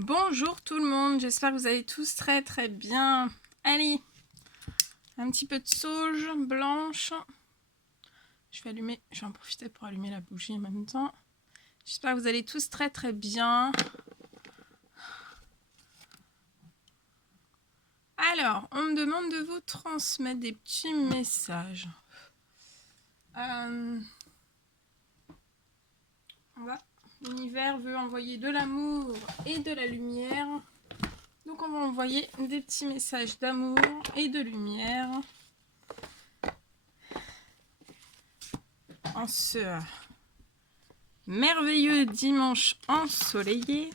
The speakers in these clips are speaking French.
Bonjour tout le monde, j'espère que vous allez tous très très bien. Allez, un petit peu de sauge blanche. Je vais en profiter pour allumer la bougie en même temps. J'espère que vous allez tous très très bien. Alors, on me demande de vous transmettre des petits messages. L'univers veut envoyer de l'amour et de la lumière. Donc on va envoyer des petits messages d'amour et de lumière en ce merveilleux dimanche ensoleillé.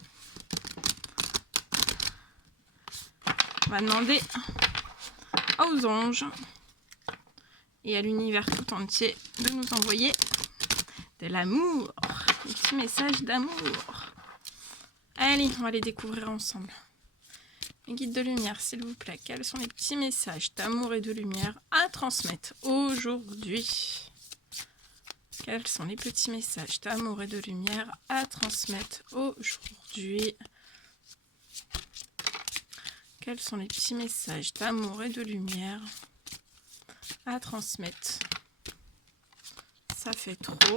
On va demander aux anges et à l'univers tout entier de nous envoyer de l'amour, des petits messages d'amour. Allez, on va les découvrir ensemble. Mes guides de lumière, s'il vous plaît, quels sont les petits messages d'amour et de lumière à transmettre aujourd'hui? Quels sont les petits messages d'amour et de lumière à transmettre aujourd'hui? Quels sont les petits messages d'amour et de lumière à transmettre? Ça fait trop.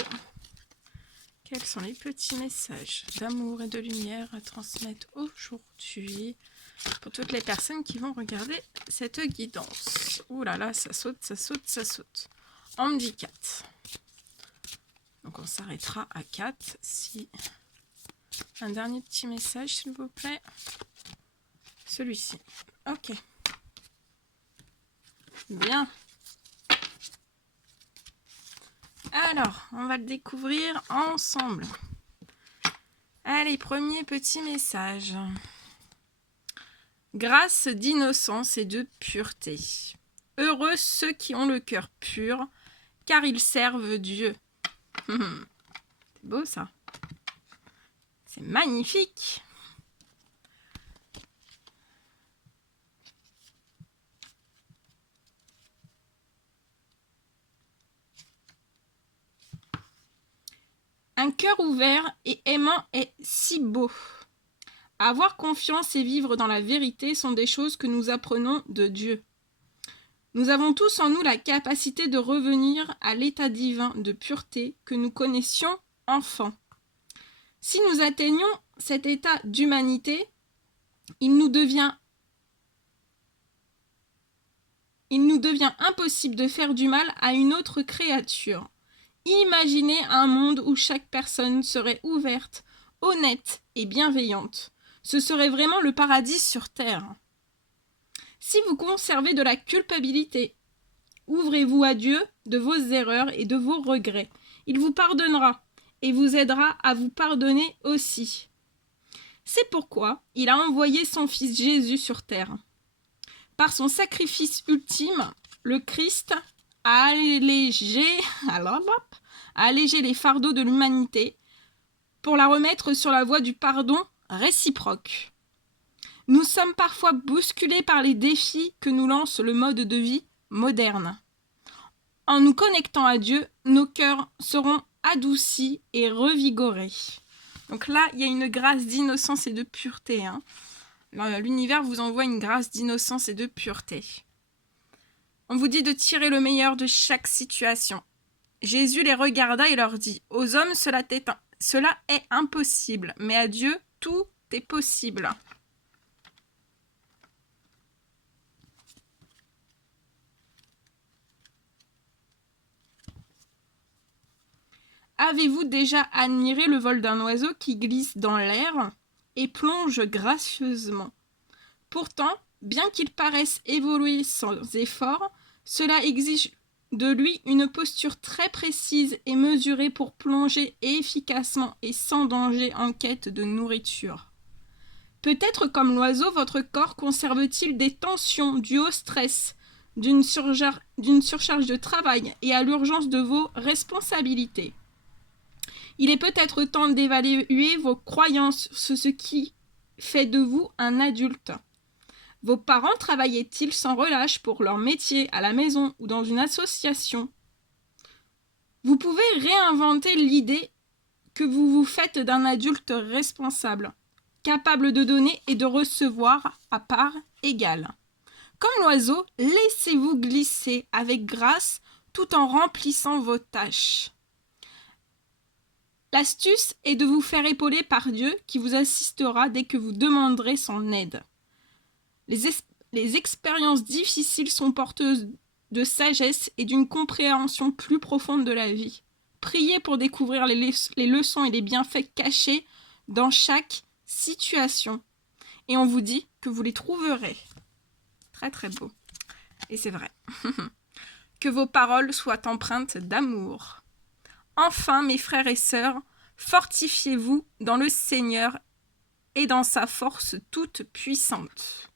Quels sont les petits messages d'amour et de lumière à transmettre aujourd'hui pour toutes les personnes qui vont regarder cette guidance? Ouh là là, ça saute, ça saute, ça saute. On me dit 4. Donc on s'arrêtera à 4. Si un dernier petit message, s'il vous plaît. Celui-ci. Ok. Bien. Alors, on va le découvrir ensemble. Allez, premier petit message. Grâce d'innocence et de pureté. Heureux ceux qui ont le cœur pur, car ils servent Dieu. C'est beau ça. C'est magnifique. Un cœur ouvert et aimant est si beau. Avoir confiance et vivre dans la vérité sont des choses que nous apprenons de Dieu. Nous avons tous en nous la capacité de revenir à l'état divin de pureté que nous connaissions enfants. Si nous atteignons cet état d'humanité, il nous devient impossible de faire du mal à une autre créature. Imaginez un monde où chaque personne serait ouverte, honnête et bienveillante. Ce serait vraiment le paradis sur terre. Si vous conservez de la culpabilité, ouvrez-vous à Dieu de vos erreurs et de vos regrets. Il vous pardonnera et vous aidera à vous pardonner aussi. C'est pourquoi il a envoyé son Fils Jésus sur terre. Par son sacrifice ultime, le Christ a allégé les fardeaux de l'humanité pour la remettre sur la voie du pardon réciproque. Nous sommes parfois bousculés par les défis que nous lance le mode de vie moderne. En nous connectant à Dieu, nos cœurs seront adoucis et revigorés. Donc là, il y a une grâce d'innocence et de pureté. L'univers vous envoie une grâce d'innocence et de pureté. On vous dit de tirer le meilleur de chaque situation. Jésus les regarda et leur dit : « Aux hommes, cela est impossible, mais à Dieu, tout est possible. » Avez-vous déjà admiré le vol d'un oiseau qui glisse dans l'air et plonge gracieusement? Pourtant, bien qu'il paraisse évoluer sans effort, cela exige de lui une posture très précise et mesurée pour plonger efficacement et sans danger en quête de nourriture. Peut-être comme l'oiseau, votre corps conserve-t-il des tensions dues au stress, d'une surcharge de travail et à l'urgence de vos responsabilités. Il est peut-être temps d'évaluer vos croyances sur ce qui fait de vous un adulte. Vos parents travaillaient-ils sans relâche pour leur métier à la maison ou dans une association? Vous pouvez réinventer l'idée que vous vous faites d'un adulte responsable. capable de donner et de recevoir à part égale. Comme l'oiseau, laissez-vous glisser avec grâce tout en remplissant vos tâches. L'astuce est de vous faire épauler par Dieu qui vous assistera dès que vous demanderez son aide. Les expériences difficiles sont porteuses de sagesse et d'une compréhension plus profonde de la vie. Priez pour découvrir les leçons et les bienfaits cachés dans chaque situation. Et on vous dit que vous les trouverez. Très très beau. Et c'est vrai. Que vos paroles soient empreintes d'amour. Enfin, mes frères et sœurs, fortifiez-vous dans le Seigneur et dans sa force toute puissante.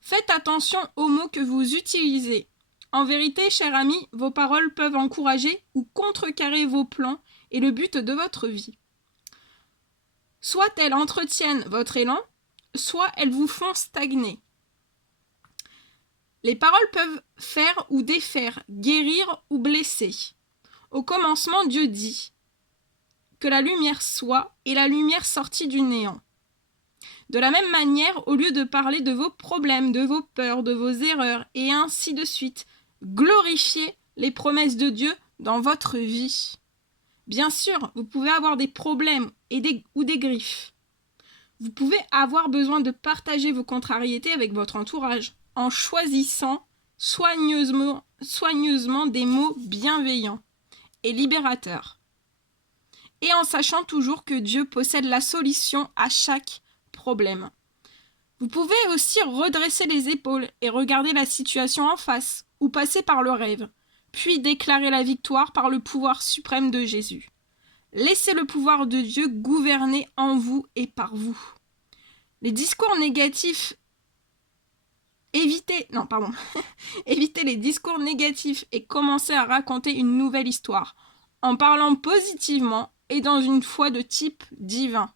Faites attention aux mots que vous utilisez. En vérité, cher ami, vos paroles peuvent encourager ou contrecarrer vos plans et le but de votre vie. Soit elles entretiennent votre élan, soit elles vous font stagner. Les paroles peuvent faire ou défaire, guérir ou blesser. Au commencement, Dieu dit que la lumière soit, et la lumière sortit du néant. De la même manière, au lieu de parler de vos problèmes, de vos peurs, de vos erreurs, et ainsi de suite, glorifiez les promesses de Dieu dans votre vie. Bien sûr, vous pouvez avoir des problèmes ou des griefs. Vous pouvez avoir besoin de partager vos contrariétés avec votre entourage, en choisissant soigneusement des mots bienveillants et libérateurs. Et en sachant toujours que Dieu possède la solution à chaque problème. Vous pouvez aussi redresser les épaules et regarder la situation en face, ou passer par le rêve, puis déclarer la victoire par le pouvoir suprême de Jésus. Laissez le pouvoir de Dieu gouverner en vous et par vous. Les discours négatifs Évitez les discours négatifs et commencez à raconter une nouvelle histoire, en parlant positivement et dans une foi de type divin.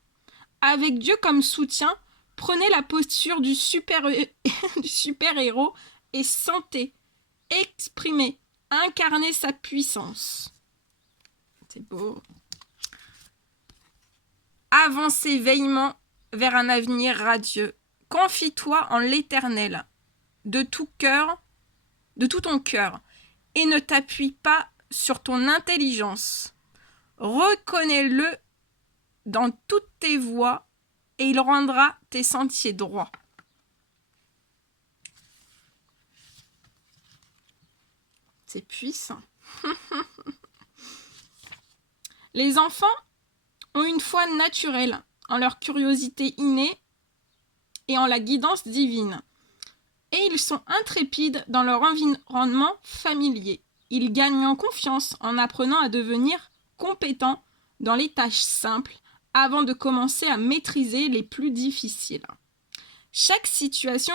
Avec Dieu comme soutien, prenez la posture du super-héros et sentez, exprimez, incarnez sa puissance. C'est beau. Avancez veillement vers un avenir radieux. Confie-toi en l'Éternel de tout ton cœur, et ne t'appuie pas sur ton intelligence. Reconnais-le dans toutes tes voies, et il rendra tes sentiers droits. C'est puissant. Les enfants ont une foi naturelle en leur curiosité innée et en la guidance divine. Et ils sont intrépides dans leur environnement familier. Ils gagnent en confiance en apprenant à devenir compétents dans les tâches simples avant de commencer à maîtriser les plus difficiles. Chaque situation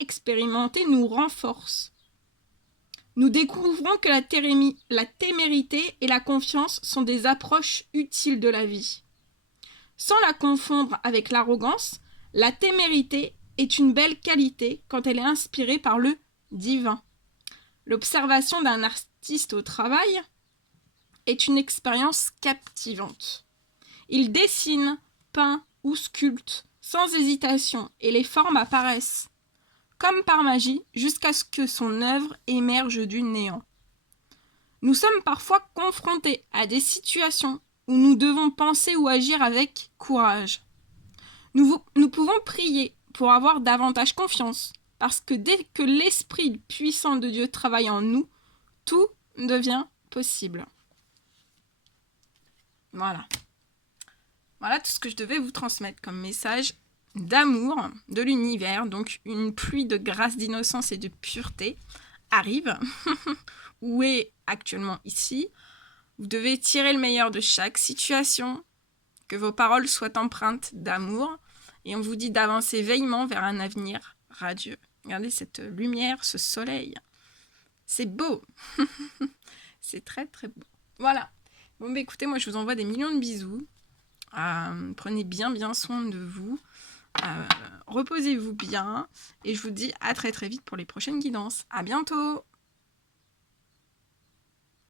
expérimentée nous renforce. Nous découvrons que la témérité et la confiance sont des approches utiles de la vie. Sans la confondre avec l'arrogance, la témérité est une belle qualité quand elle est inspirée par le divin. L'observation d'un artiste au travail est une expérience captivante. Il dessine, peint ou sculpte sans hésitation et les formes apparaissent, comme par magie, jusqu'à ce que son œuvre émerge du néant. Nous sommes parfois confrontés à des situations où nous devons penser ou agir avec courage. Nous pouvons prier pour avoir davantage confiance, parce que dès que l'Esprit puissant de Dieu travaille en nous, tout devient possible. Voilà. Voilà tout ce que je devais vous transmettre comme message d'amour de l'univers. Donc une pluie de grâce, d'innocence et de pureté arrive, ou est actuellement ici. Vous devez tirer le meilleur de chaque situation, que vos paroles soient empreintes d'amour, et on vous dit d'avancer veillement vers un avenir radieux. Regardez cette lumière, ce soleil. C'est beau. C'est très très beau. Voilà. Bon, bah écoutez, moi je vous envoie des millions de bisous. Prenez bien soin de vous. Reposez-vous bien. Et je vous dis à très très vite pour les prochaines guidances. À bientôt.